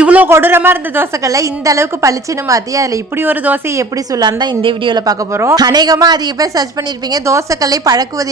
இவ்வளோ கொடூரமா இருந்த தோசைக்கல்ல இந்த அளவுக்கு பளிச்சுன்னு மாத்தி அதுல இப்படி ஒரு தோசையை எப்படி சொல்லலாம் தான் இந்த வீடியோல பார்க்க போறோம். அநேகமா அதிக பேர் சர்ச் பண்ணிருப்பீங்க தோசைக்கல்லை பழக்குவது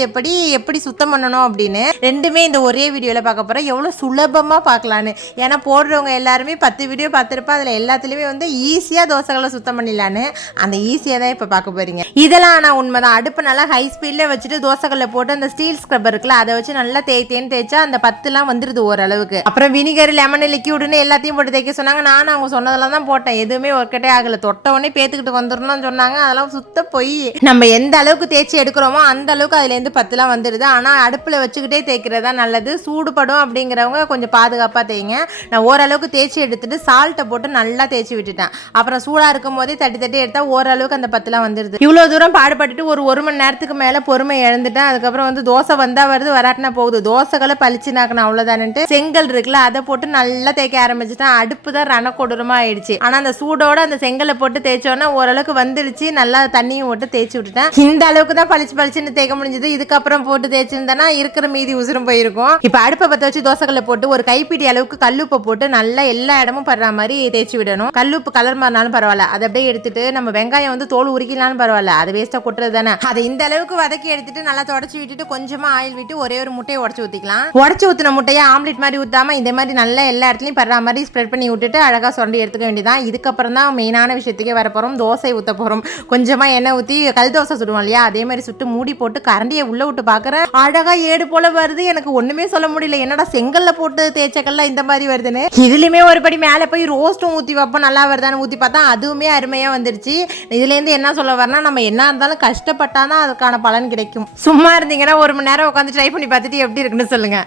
எப்படி சுத்தம் பண்ணணும் அப்படின்னு. ரெண்டுமே இந்த ஒரே வீடியோல பார்க்க போறோம். எவ்வளவு சுலபமா பார்க்கலான்னு. ஏன்னா போடுறவங்க எல்லாருமே 10 வீடியோ பார்த்துருப்பா. அதுல எல்லாத்துலயுமே வந்து ஈஸியா தோசைகளை சுத்தம் பண்ணிடலான்னு அந்த ஈஸியா தான் இப்ப பார்க்க போறீங்க. இதெல்லாம் ஆனா உண்மைதான். அடுப்பு நல்லா ஹை ஸ்பீட்ல வச்சுட்டு தோசைக்கல்ல போட்டு அந்த ஸ்டீல் ஸ்க்ரப்பர் இருக்குல்ல அதை வச்சு நல்லா தேய்த்தேன்னு தேய்ச்சா அந்த 10 வந்துருது ஓரளவுக்கு. அப்புறம் வினிகர் லெமன் லிக்யூடுன்னு எல்லாத்தையும் போட்டு தேய்க்க சொன்னாங்க. நானும் அவங்க சொன்னதெல்லாம் தான் போட்டேன். எதுவுமே ஒர்க்கட்டே ஆகல. தொட்டவொடனே பேத்துக்கிட்டு வந்துடணும்னு சொன்னாங்க. அதெல்லாம் சுத்த போய் நம்ம எந்த அளவுக்கு தேய்ச்சி எடுக்கிறோமோ அந்த அளவுக்கு அதுலேருந்து 10 வந்துடுது. ஆனால் அடுப்பில் வச்சுக்கிட்டே தேய்க்கிறதா நல்லது. சூடுபடும் அப்படிங்கிறவங்க கொஞ்சம் பாதுகாப்பாக தேய்ங்க. நான் ஓரளவுக்கு தேய்ச்சி எடுத்துட்டு சால்ட்டை போட்டு நல்லா தேய்ச்சி விட்டுட்டேன். அப்புறம் சூடாக இருக்கும் போதே தட்டி தட்டி எடுத்தால் ஓரளவுக்கு அந்த 10 வந்துடுது. இவ்வளோ தூரம் பாடுபட்டுட்டு ஒரு மணி நேரத்துக்கு மேலே பொறுமை இழந்துட்டேன். அதுக்கப்புறம் வந்து தோசை வந்தால் வருது வராட்டினா போகுது. தோசைகளை பளிச்சுனாக்கணும் அவ்வளோதான்ட்டு செங்கல் இருக்குல்ல அதை போட்டு நல்லா தேய்க்க ஆரம்பிச்சுட்டேன். அடுப்பு தான் ரணக்கொடூரமா ஆயிடுச்சு. ஆனா அந்த சூடோட அந்த செங்கலை போட்டு தேய்ச்சோன்னா ஓரளவுக்கு வந்துடுச்சு. நல்லா தண்ணியும் போட்டு தேய்ச்சி விட்டுட்டேன். இந்த அளவுக்கு தான் பளிச்சுன்னு தேய்க்க முடிஞ்சது. இதுக்கப்புறம் போட்டு தேய்ச்சிருந்தேன்னா இருக்கிற மீதி உசுரும் போயிருக்கும். இப்ப அடுப்பை பற்ற வச்சு தோசைக்கல்ல போட்டு ஒரு கைப்பிடி அளவுக்கு கல்லுப்பை போட்டு நல்லா எல்லா இடமும் படுற மாதிரி தேய்ச்சி விடணும். கல்லுப்பு கலர் மாறினாலும் பரவாயில்ல. அதை அப்படியே எடுத்துட்டு நம்ம வெங்காயம் வந்து தோல் உரிக்கலாலும் பரவாயில்ல. அது வேஸ்டா கொட்டுறது தானே. அதை இந்த அளவுக்கு வதக்கி எடுத்துட்டு நல்லா தொடச்சி விட்டுட்டு கொஞ்சமா ஆயில் விட்டு ஒரே ஒரு முட்டையை உடச்சு ஊத்திக்கலாம். உடச்சு ஊத்தின முட்டையை ஆம்லெட் மாதிரி ஊத்தாம இந்த மாதிரி நல்லா எல்லா இடத்துலயும் படுற மாதிரி ஸ்ப்ரெட் பண்ணி விட்டுட்டு அழகா சுரண்டி எடுத்துக்க வேண்டியதான். இதுக்கப்புறம் தான் மெயினான விஷயத்துக்கே வர போறோம். தோசை ஊத்த போறோம். கொஞ்சமா எண்ணெய் ஊத்தி கல் தோசை சுடுவோம் இல்லையா அதே மாதிரி சுட்டு மூடி போட்டு கரண்டியை உள்ள விட்டு பாக்குறேன். அழகா ஏடு போல வருது. எனக்கு ஒண்ணுமே சொல்ல முடியல. என்னடா செங்கல்ல போட்டு தேய்ச்சக்கல்ல இந்த மாதிரி வருதுன்னு. இதுலயுமே ஒரு படி மேல போய் ரோஸ்ட்டும் ஊத்தி வைப்போம் நல்லா வருதான்னு ஊத்தி பார்த்தா அதுவுமே அருமையா வந்துருச்சு. இதுல இருந்து என்ன சொல்ல வரனா நம்ம என்ன இருந்தாலும் கஷ்டப்பட்டாதான் அதுக்கான பலன் கிடைக்கும். சும்மா இருந்தீங்கன்னா 1 மணி நேரம் உட்காந்து ட்ரை பண்ணி பார்த்துட்டு எப்படி இருக்குன்னு சொல்லுங்க.